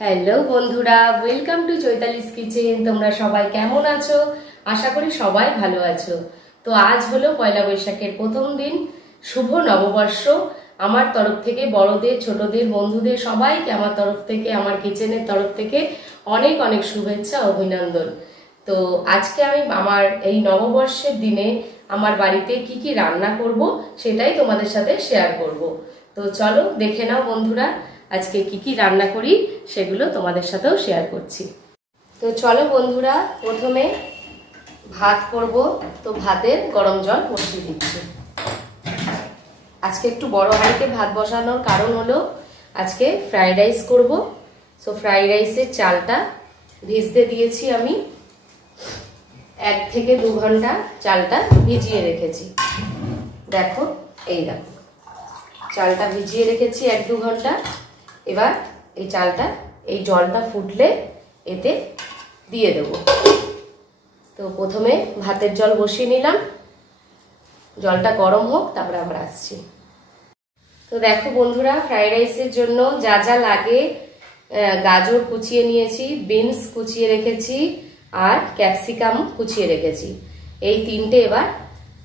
Hello বন্ধুরা, welcome to Chaitali's kitchen. তোমরা সবাই কেমন আছো? আশা করি সবাই ভালো আছো। তো আজ হলো পয়লা বৈশাখের প্রথম দিন, শুভ নববর্ষ। আমার তরফ থেকে বড়দের, ছোটদের, বন্ধুদের সবাইকে আমার তরফ থেকে, আমার কিচেনের তরফ থেকে অনেক অনেক শুভেচ্ছা, অভিনন্দন। তো আজকে আমি আমার এই নববর্ষের দিনে আমার বাড়িতে কি কি রান্না করব সেটাই তোমাদের সাথে শেয়ার করব। তো চলো দেখে নাও বন্ধুরা, আজকে কি কি রান্না করি সেগুলো তোমাদের সাথেও শেয়ার করছি। তো চলো বন্ধুরা, প্রথমে ভাত করব। তো ভাতের গরম জল বসিয়ে দিচ্ছি। আজকে একটু বড় হাঁড়িতে ভাত বসানোর কারণ হলো আজকে ফ্রাইড রাইস করব। সো ফ্রাইড রাইসের চালটা ভিজতে দিয়েছি আমি 1 থেকে 2 ঘন্টা চালটা ভিজিয়ে রেখেছি। দেখো, এই দেখো চালটা ভিজিয়ে রেখেছি 1-2 ঘন্টা। এবার এই চালটা, এই জলটা ফুটলে এতে দিয়ে দেব। তো প্রথমে ভাতের জল বসিয়ে নিলাম, জলটা গরম হোক, তারপরে আবার আসছি। তো দেখো বন্ধুরা, ফ্রাইড রাইসের জন্য যা যা লাগে, গাজর কুচিয়ে নিয়েছি, বিনস কুচিয়ে রেখেছি, আর ক্যাপসিকাম কুচিয়ে রেখেছি। এই তিনটে এবার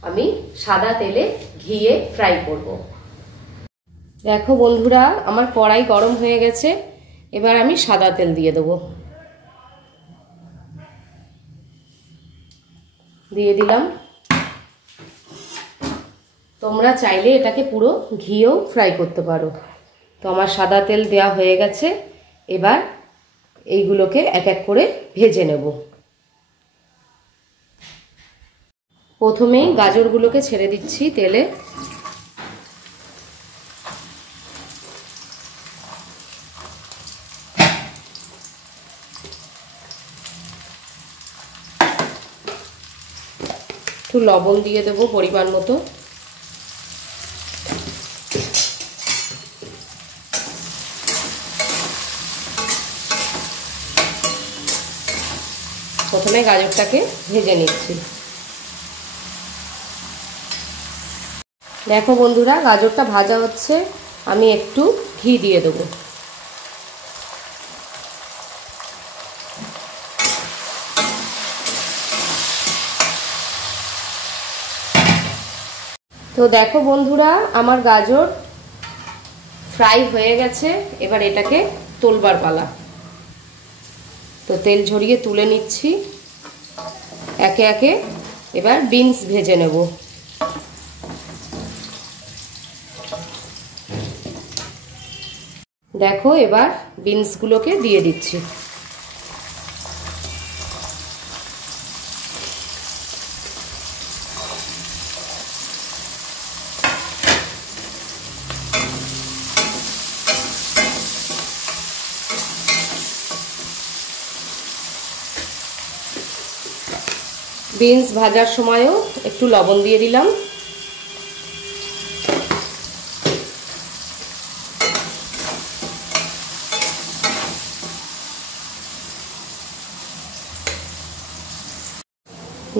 আমি সাদা তেলে ঘিয়ে ফ্রাই করব। দেখো বন্ধুরা, আমার কড়াই গরম হয়ে গেছে। এবার আমি সাদা তেল দিয়ে দেবো। দিয়ে দিলাম। তোমরা চাইলে এটাকে পুরো ঘিয়েও ফ্রাই করতে পারো। তো আমার সাদা তেল দেওয়া হয়ে গেছে। এবার এইগুলোকে এক এক করে ভেজে নেব। প্রথমেই গাজরগুলোকে ছেড়ে দিচ্ছি তেলে। একটু লবণ দিয়ে দেবো পরিমাণ মতো। প্রথমে গাজরটাকে ভেজে নিচ্ছি। দেখো বন্ধুরা, গাজরটা ভাজা হচ্ছে, আমি একটু ঘি দিয়ে দেবো। তো দেখো বন্ধুরা, আমার গাজর ফ্রাই হয়ে গেছে। এবার এটাকে তোলবার পালা। তো তেল ঝরিয়ে তুলে নিচ্ছি একে একে। এবার বিনস ভেজে নেব। দেখো, এবার বিনসগুলোকে দিয়ে দিচ্ছি। বিনস ভাজার সময়ও একটু লবণ দিয়ে দিলাম।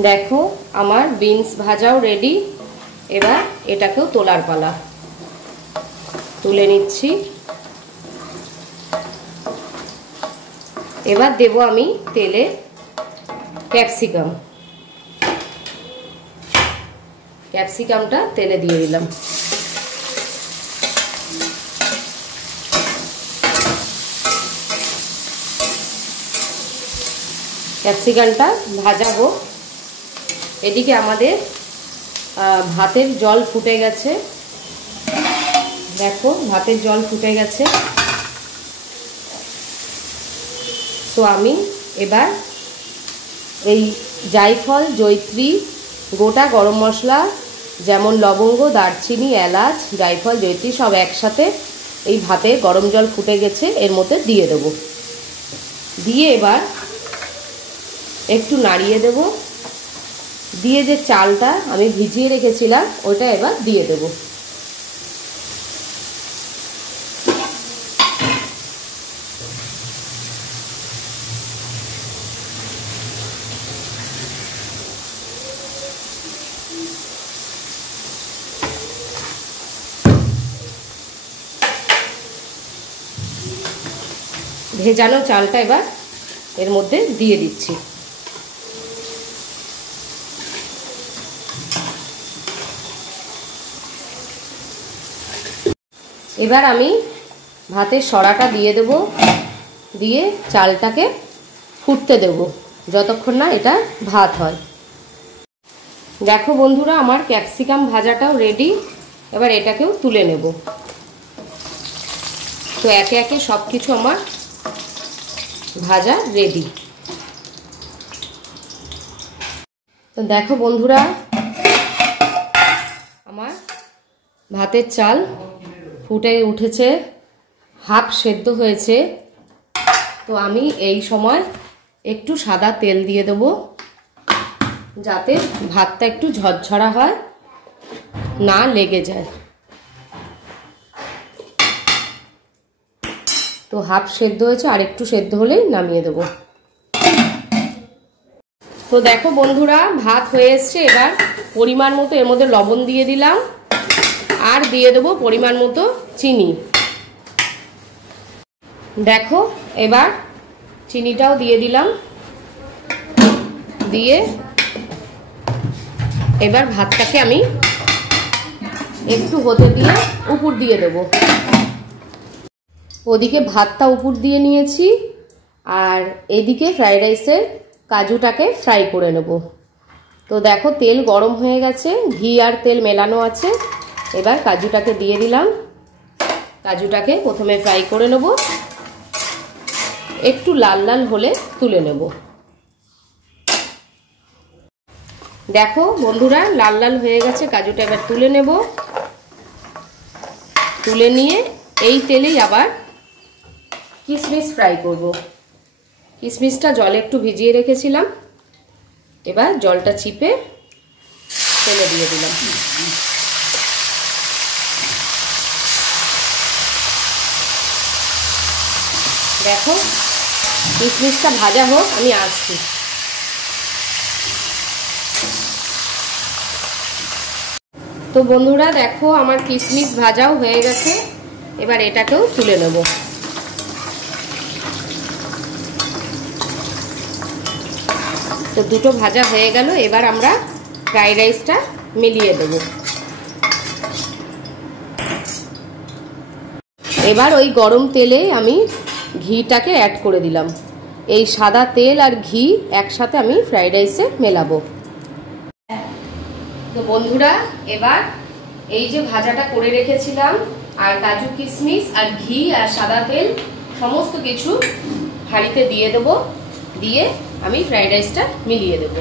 দেখো, আমার বিনস ভাজাও রেডি। এবার এটাকেও তোলার পালা। তুলে নিচ্ছি। এবার দেব আমি তেলে ক্যাপসিকাম। ক্যাপসিকামটা তেলে দিয়ে দিলাম। ক্যাপসিকামটা ভাজা হোক। এদিকে আমাদের ভাতের জল ফুটে গেছে। দেখো, ভাতের জল ফুটে গেছে। তো আমি এবার এই জায়ফল, জয়িত্রী, গোটা গরম মশলা যেমন লবঙ্গ, দারচিনি, এলাচ, জায়ফল, জয়িত্রী সব একসাথে এই ভাতে গরম জল ফুটে গেছে এর মধ্যে দিয়ে দেব। দিয়ে এবার একটু নাড়িয়ে দেব। দিয়ে যে চালটা আমি ভিজিয়ে রেখেছিলাম ওটা এবার দিয়ে দেব। ভেজানো চালটা এবার এর মধ্যে দিয়ে দিচ্ছি। এবার আমি ভাতের সরাটা দিয়ে দেব, দিয়ে চালটাকে ফুটতে দেব যতক্ষণ না এটা ভাত হয়। দেখো বন্ধুরা, আমার ক্যাপসিকাম ভাজাটাও রেডি। এবার এটাকেও তুলে নেব। তো একে একে সব কিছু আমার ভাজা রেডি। তো দেখো বন্ধুরা, আমার ভাতের চাল ফুটে উঠেছে, হাফ সেদ্ধ হয়েছে। তো আমি এই সময় একটু সাদা তেল দিয়ে দেবো, যাতে ভাতটা একটু ঝরঝরা হয়, না লেগে যায়। তো হাফ সেদ্ধ হয়েছে, আর একটু সেদ্ধ হলেই নামিয়ে দেবো। তো দেখো বন্ধুরা, ভাত হয়ে এসছে। এবার পরিমাণ মতো এর মধ্যে লবণ দিয়ে দিলাম, আর দিয়ে দেবো পরিমাণ মতো চিনি। দেখো এবার চিনিটাও দিয়ে দিলাম, দিয়ে এবার ভাতটাকে আমি একটু হতে দিয়ে উপর দিয়ে দেব। ওদিকে ভাতটা উপর দিয়ে নিয়েছি, আর এইদিকে ফ্রাইড রাইসের কাজুটাকে ফ্রাই করে নেব। তো দেখো তেল গরম হয়ে গেছে, ঘি আর তেল মেলানো আছে। এবার কাজুটাকে দিয়ে দিলাম। কাজুটাকে প্রথমে ফ্রাই করে নেব, একটু লাল লাল হলে তুলে নেব। দেখো বন্ধুরা, লাল লাল হয়ে গেছে কাজুটা। এবার তুলে নেব। তুলে নিয়ে এই তেলেই আবার কিশমিশ ফ্রাই করব। কিশমিশটা জলে একটু ভিজিয়ে রেখেছিলাম, এবার জলটা চিপে তেলে দিয়ে দিলাম। দেখো কিশমিশটা ভাজা হোক, আমি আসছি। তো বন্ধুরা দেখো, আমার কিশমিশ ভাজাও হয়ে গেছে। এবার এটাকেও তুলে নেব। তো দুটো ভাজা হয়ে গেল। এবার আমরা ফ্রাইড রাইসটা মিলিয়ে দেব। এবার ওই গরম তেলে আমি ঘিটাকে অ্যাড করে দিলাম। এই সাদা তেল আর ঘি একসাথে আমি ফ্রাইড রাইসে মেলাবো। তো বন্ধুরা, এবার এই যে ভাজাটা করে রেখেছিলাম, আর কাজু কিশমিশ আর ঘি আর সাদা তেল সমস্ত কিছু হাঁড়িতে দিয়ে দেব। দিয়ে আমি ফ্রাইড রাইসটা মিলিয়ে দেব।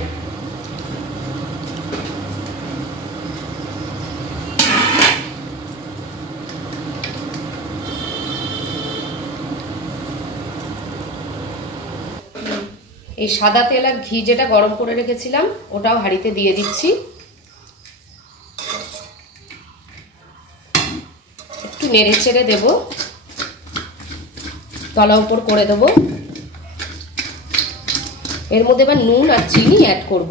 এই সাদা তেল আর ঘি যেটা গরম করে রেখেছিলাম, ওটাও হাঁড়িতে দিয়ে দিচ্ছি। একটু নেড়ে চেড়ে দেব, তলা উপর করে দেব। এর মধ্যে এবার নুন আর চিনি অ্যাড করব।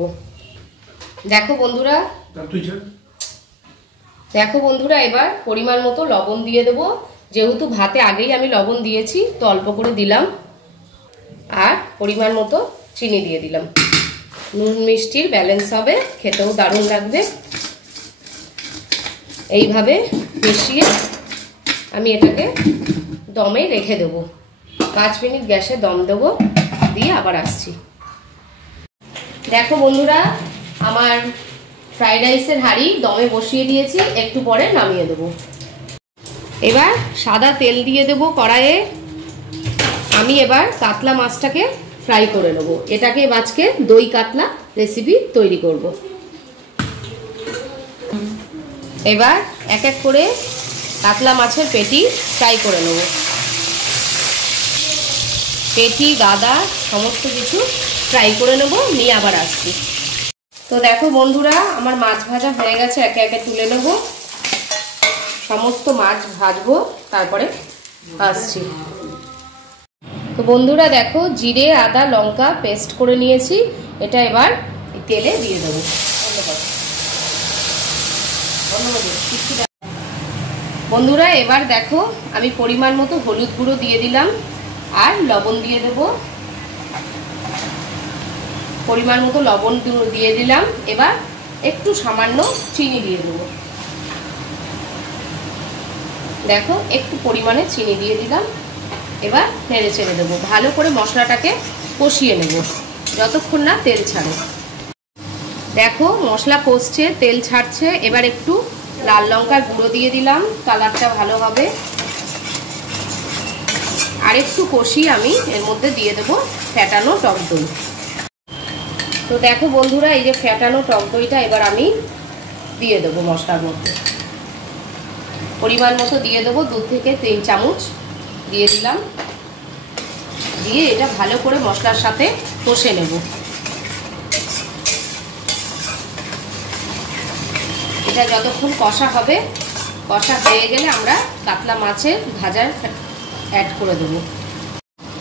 দেখো বন্ধুরা, এবার পরিমাণ মতো লবণ দিয়ে দেব। যেহেতু ভাতে আগেই আমি লবণ দিয়েছি, তো অল্প করে দিলাম। আর পরিমাণ মতো চিনি দিয়ে দিলাম। নুন মিষ্টির ব্যালেন্স হবে, খেতেও দারুণ লাগবে। এইভাবে মিশিয়ে আমি এটাকে দমে রেখে দেব। 5 মিনিট গ্যাসে দম দেব, দিয়ে আবার আসছি। দেখো বন্ধুরা, আমার ফ্রাইড রাইসের হাঁড়ি দমে বসিয়ে দিয়েছি, একটু পরে নামিয়ে দেব। এবার সাদা তেল দিয়ে দেব কড়াইয়ে। আমি এবার কাতলা মাছটাকে ফ্রাই করে নেব। এটাকে আজকে দই কাতলা রেসিপি তৈরি করব। এবার এক এক করে কাতলা মাছের পেটি ফ্রাই করে নেব। পেটি গাদা সমস্ত কিছু ফ্রাই করে নেব, নিয়ে আবার আসছি। তো দেখো বন্ধুরা, আমার মাছ ভাজা হয়ে গেছে। একে একে তুলে নেব। সমস্ত মাছ ভাজবো, তারপরে আসছি। তো বন্ধুরা দেখো, জিরে আদা লঙ্কা পেস্ট করে নিয়েছি। এটা এবার তেলে দিয়ে দেবো। বন্ধুরা এবার দেখো, আমি পরিমাণ মতো হলুদ গুঁড়ো দিয়ে দিলাম, আর লবণ দিয়ে দেব, পরিমাণ মতো লবণ দিয়ে দিলাম। এবার একটু সামান্য চিনি দিয়ে দেবো। দেখো একটু পরিমাণে চিনি দিয়ে দিলাম। এবার নেড়ে চেড়ে দেবো, ভালো করে মশলাটাকে কষিয়ে নেব যতক্ষণ না তেল ছাড়ে। দেখো মশলা কষছে, তেল ছাড়ছে। এবার একটু লাল লঙ্কার গুঁড়ো দিয়ে দিলাম, কালারটা ভালো হবে। আর একটু কষিয়ে আমি এর মধ্যে দিয়ে দেবো ফ্যাটানো টক দই। তো দেখো বন্ধুরা, এই যে ফ্যাটানো টক দইটা এবার আমি দিয়ে দেবো মশলার মধ্যে। পরিমাণ মতো দিয়ে দেবো, 2 থেকে 3 চামচ দিয়ে দিলাম। দিয়ে এটা ভালো করে মশলার সাথে কষে নেব। এটা যতক্ষণ কষা হবে, কষা হয়ে গেলে আমরা কাতলা মাছের ভাজা অ্যাড করে দেব।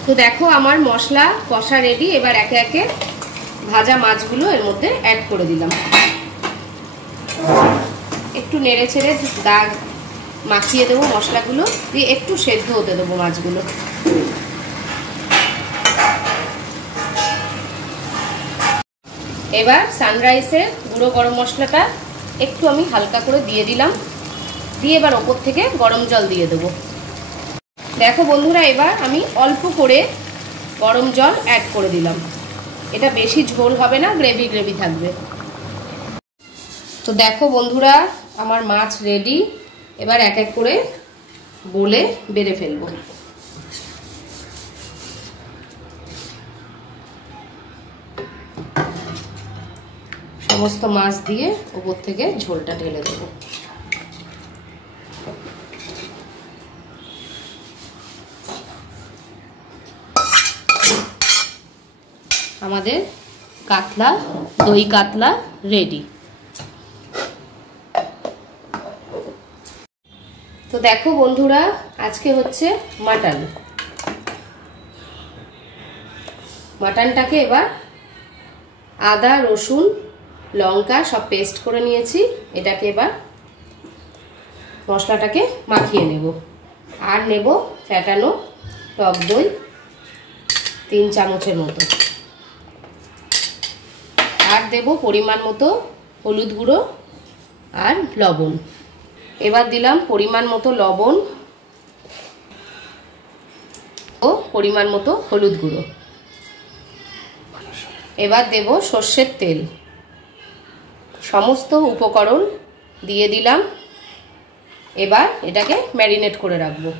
তো দেখো আমার মশলা কষা রেডি। এবার একে একে ভাজা মাছগুলো এর মধ্যে অ্যাড করে দিলাম। একটু নেড়ে ছেড়ে দাগ মাখিয়ে দেবো মশলাগুলো দিয়ে, একটু সেদ্ধ হতে দেবো মাছগুলো। এবার সানরাইসের গুঁড়ো গরম মশলাটা একটু আমি হালকা করে দিয়ে দিলাম। দিয়ে এবার ওপর থেকে গরম জল দিয়ে দেবো। দেখো বন্ধুরা, এবার আমি অল্প করে গরম জল অ্যাড করে দিলাম। এটা বেশি ঝোল হবে না, গ্রেভি গ্রেভি থাকবে। তো দেখো বন্ধুরা, আমার মাছ রেডি। এবার এক এক করে বলে বেড়ে ফেলবো। সমস্ত মাছ দিয়ে উপর থেকে ঝোলটা ঢেলে দেবো। আমাদের কাতলা, দই কাতলা রেডি। তো দেখো বন্ধুরা, আজকে হচ্ছে মাটন। মাটনটাকে এবার আদা রসুন লঙ্কা সব পেস্ট করে নিয়েছি। এটাকে এবার মশলাটাকে মাখিয়ে নেব। আর নেব ফ্যাটানো টক দই 3 চামচের মতো। আর দেব পরিমাণ মতো হলুদ গুঁড়ো আর লবণ। এবার দিলাম পরিমাণ মতো লবণ ও পরিমাণ মতো হলুদ গুঁড়ো। এবার দেব সর্ষের তেল। সমস্ত উপকরণ দিয়ে দিলাম। এবার এটাকে ম্যারিনেট করে রাখবো।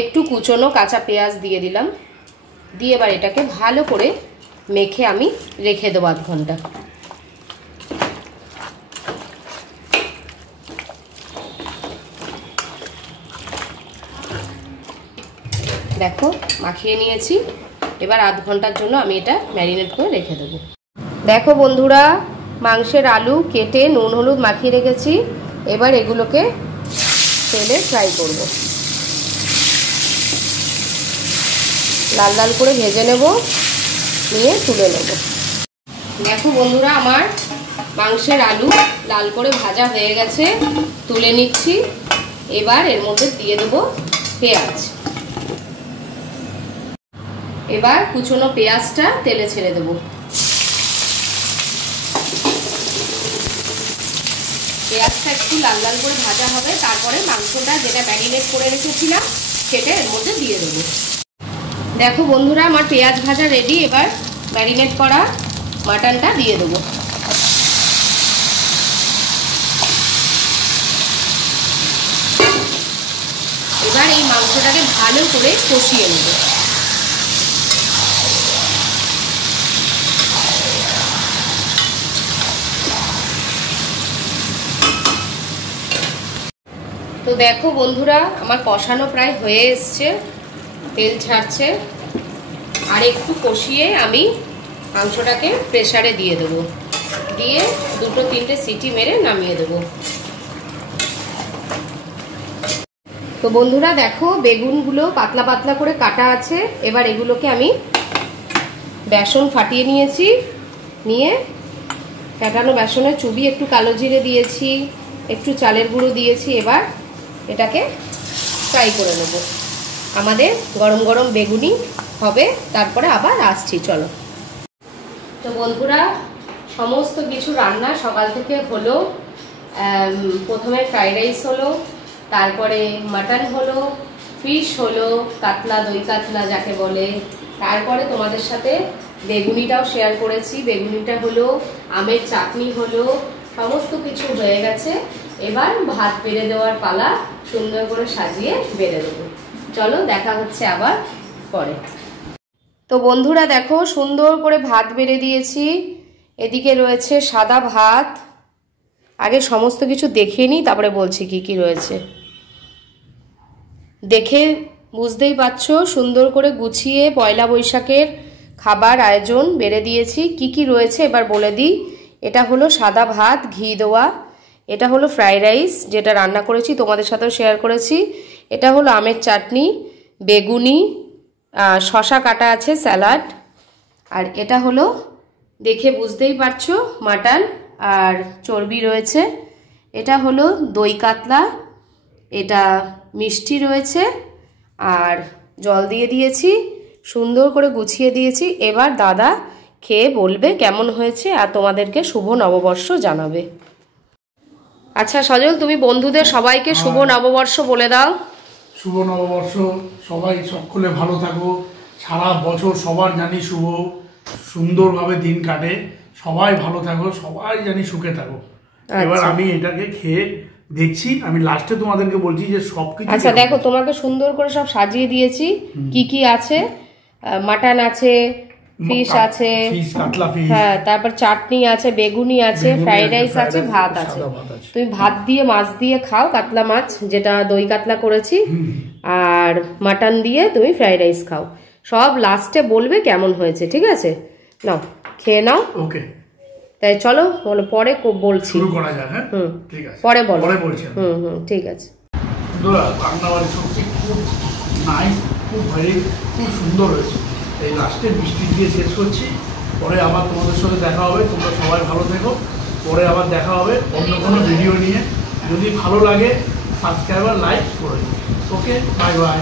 একটু কুচনো কাঁচা পেঁয়াজ দিয়ে দিলাম। দিয়ে এবার এটাকে ভালো করে মেখে আমি রেখে দেবো 1/2 ঘন্টা। দেখো মাখিয়ে নিয়েছি। এবার 1/2 ঘন্টার জন্য আমি এটা ম্যারিনেট করে রেখে দেবো। দেখো বন্ধুরা, মাংসের আলু কেটে নুন হলুদ মাখিয়ে রেখেছি। এবার এগুলোকে তেলে ফ্রাই করব। লাল লাল করে ভেজে নেব, নিয়ে তুলে নেব। দেখো বন্ধুরা, আমার মাংসের আলু লাল করে ভাজা হয়ে গেছে, তুলে নিচ্ছি। এবার এর মধ্যে দিয়ে দেব পেঁয়াজ। এবার কুচনো পেঁয়াজটা তেলে ছেড়ে দেব। পেঁয়াজটা একটু লাল লাল করে ভাজা হবে, তারপরে মাংসটা যেটা ম্যারিনেট করে রেখেছিলাম সেটা এর মধ্যে দিয়ে দেবো। দেখো বন্ধুরা, আমার পেঁয়াজ ভাজা রেডি। এবার ম্যারিনেট করা মাটনটা দিয়ে দেবো। এবার এই মাংসটাকে ভালো করে কষিয়ে নেব। তো দেখো বন্ধুরা, আমার কষানো প্রায় হয়ে এসছে, তেল ছাড়ছে। আর একটু কষিয়ে আমি মাংসটাকে প্রেসারে দিয়ে দেবো। দিয়ে 2-3টে সিটি মেরে নামিয়ে দেবো। তো বন্ধুরা দেখো, বেগুনগুলো পাতলা পাতলা করে কাটা আছে। এবার এগুলোকে আমি বেসন ফাটিয়ে নিয়েছি। নিয়ে ফ্যাটানো বেসনের চুবি একটু কালো জিরে দিয়েছি, একটু চালের গুঁড়ো দিয়েছি। এবার এটাকে ফ্রাই করে নেব। আমাদের গরম গরম বেগুনি হবে, তারপরে আবার আসছি। চলো। তো বন্ধুরা, সমস্ত কিছু রান্না সকাল থেকে হলো। প্রথমে ফ্রাইড রাইস হলো, তারপরে মাটন হলো, ফিশ হলো, কাতলা, দই কাতলা যাকে বলে। তারপরে তোমাদের সাথে বেগুনিটাও শেয়ার করেছি। বেগুনিটা হলো, আমের চাটনি হলো, সমস্ত কিছু হয়ে গেছে। এবার ভাত বেড়ে দেওয়ার পালা, সুন্দর করে সাজিয়ে বেড়ে দেবো। চলো, দেখা হচ্ছে আবার পরে। তো বন্ধুরা দেখো, সুন্দর করে ভাত বেড়ে দিয়েছি। এদিকে রয়েছে সাদা ভাত। আগে সমস্ত কিছু দেখে নিই, তারপরে বলছি কি কি রয়েছে। দেখে বুঝতেই পারছো, সুন্দর করে গুছিয়ে পয়লা বৈশাখের খাবার আয়োজন বেড়ে দিয়েছি। কি কি রয়েছে এবার বলে দিই। এটা হলো সাদা ভাত, ঘি দেওয়া। এটা হলো ফ্রাইড রাইস, যেটা রান্না করেছি, তোমাদের সাথেও শেয়ার করেছি। এটা হলো আমের চাটনি, বেগুনি, শশা কাটা আছে, স্যালাড। আর এটা হলো, দেখে বুঝতেই পারছো, মাটন আর চর্বি রয়েছে। এটা হলো দই কাতলা, এটা মিষ্টি রয়েছে, আর জল দিয়ে দিয়েছি, সুন্দর করে গুছিয়ে দিয়েছি। এবার দাদা খেয়ে বলবে কেমন হয়েছে আর তোমাদেরকে শুভ নববর্ষ জানাবে। আচ্ছা সজল, তুমি বন্ধুদের সবাইকে শুভ নববর্ষ বলে দাও। শুভ নববর্ষ, সবাই সকলে ভালো থাকো। সারা বছর সবার জানি শুভ, সুন্দরভাবে দিন কাটে, সবাই ভালো থাকো, সবাই জানি সুখে থাকো। এবার আমি এটাকে খেয়ে দেখছি, আমি লাস্টে তোমাদেরকে বলছি যে সবকিছু। আচ্ছা দেখো, তোমাকে সুন্দর করে সব সাজিয়ে দিয়েছি। কি কি আছে, মাটন আছে, ফিশ আছে, কাতলা ফিশ, হ্যাঁ, তারপর চাটনি আছে, বেগুনি আছে, ফ্রাইড রাইস আছে, ভাত আছে। তুমি ভাত দিয়ে মাছ দিয়ে খাও, কাতলা মাছ যেটা দই কাতলা করেছি, আর মাটন দিয়ে তুমি ফ্রাইড রাইস খাও। সব লাস্টে বলবে কেমন হয়েছে, ঠিক আছে? নাও খেয়ে নাও। ওকে, তাই চলো, বলো পরে বলছি। শুরু করা যাক। হ্যাঁ ঠিক আছে, পরে বলো। পরে বলছি। ঠিক আছে। রান্নাবাড়ি সত্যি খুব নাইস, খুব ভারী, খুব সুন্দর হয়েছে। এই লাস্টে মিষ্টি দিয়ে শেষ করছি, পরে আবার তোমাদের সাথে দেখা হবে। তোমরা সবাই ভালো থেকো, পরে আবার দেখা হবে অন্য কোনো ভিডিও নিয়ে। যদি ভালো লাগে সাবস্ক্রাইব আর লাইক করে দিও। ওকে, বাই বাই।